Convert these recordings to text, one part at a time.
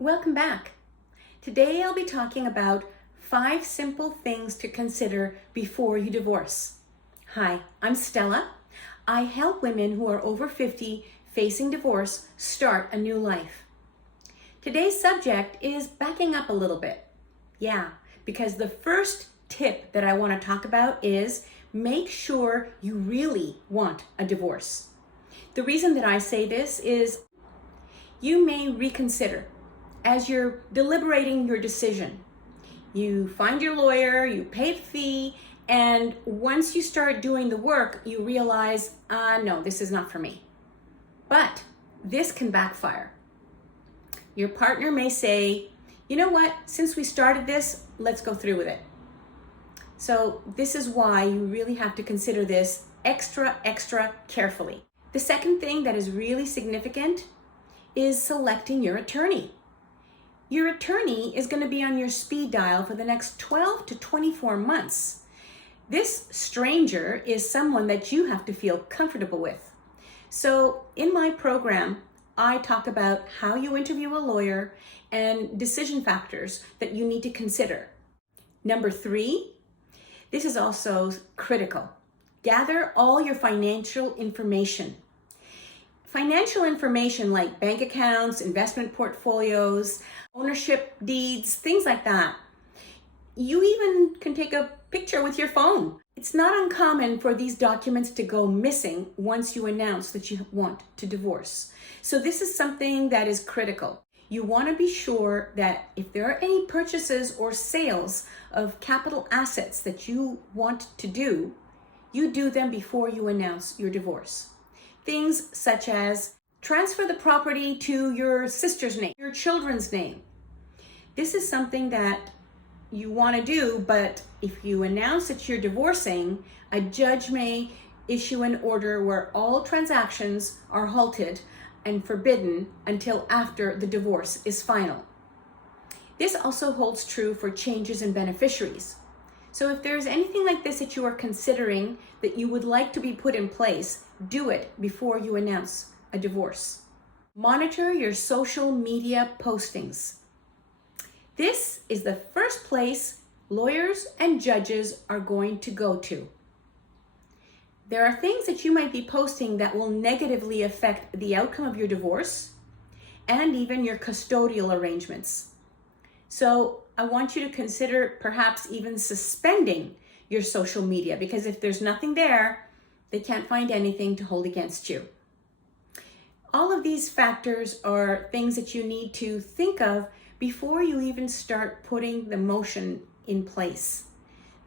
Welcome back. Today I'll be talking about 5 simple things to consider before you divorce. Hi, I'm Stella. I help women who are over 50 facing divorce start a new life. Today's subject is backing up a little bit. Yeah, because the first tip that I want to talk about is make sure you really want a divorce. The reason that I say this is you may reconsider as you're deliberating your decision. You find your lawyer, you pay the fee, and once you start doing the work, you realize, no, this is not for me. But this can backfire. Your partner may say, you know what, since we started this, let's go through with it. So this is why you really have to consider this extra carefully. The second thing that is really significant is selecting your attorney. Your attorney is going to be on your speed dial for the next 12 to 24 months. This stranger is someone that you have to feel comfortable with. So in my program, I talk about how you interview a lawyer and decision factors that you need to consider. Number 3, this is also critical. Gather all your financial information. Financial information like bank accounts, investment portfolios, ownership deeds, things like that. You even can take a picture with your phone. It's not uncommon for these documents to go missing once you announce that you want to divorce. So this is something that is critical. You want to be sure that if there are any purchases or sales of capital assets that you want to do, you do them before you announce your divorce. Things such as transfer the property to your sister's name, your children's name. This is something that you want to do, but if you announce that you're divorcing, a judge may issue an order where all transactions are halted and forbidden until after the divorce is final. This also holds true for changes in beneficiaries. So if there's anything like this that you are considering that you would like to be put in place, do it before you announce a divorce. Monitor your social media postings. This is the first place lawyers and judges are going to go to. There are things that you might be posting that will negatively affect the outcome of your divorce and even your custodial arrangements. So I want you to consider perhaps even suspending your social media, because if there's nothing there, they can't find anything to hold against you. All of these factors are things that you need to think of before you even start putting the motion in place.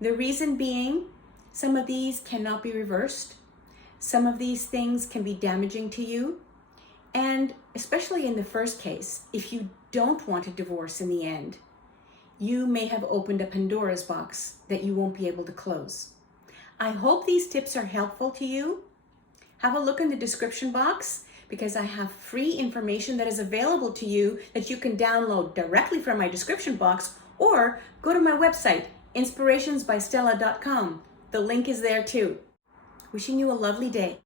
The reason being, some of these cannot be reversed. Some of these things can be damaging to you. And especially in the first case, if you don't want a divorce in the end, you may have opened a Pandora's box that you won't be able to close. I hope these tips are helpful to you. Have a look in the description box because I have free information that is available to you that you can download directly from my description box, or go to my website, inspirationsbystella.com. The link is there too. Wishing you a lovely day.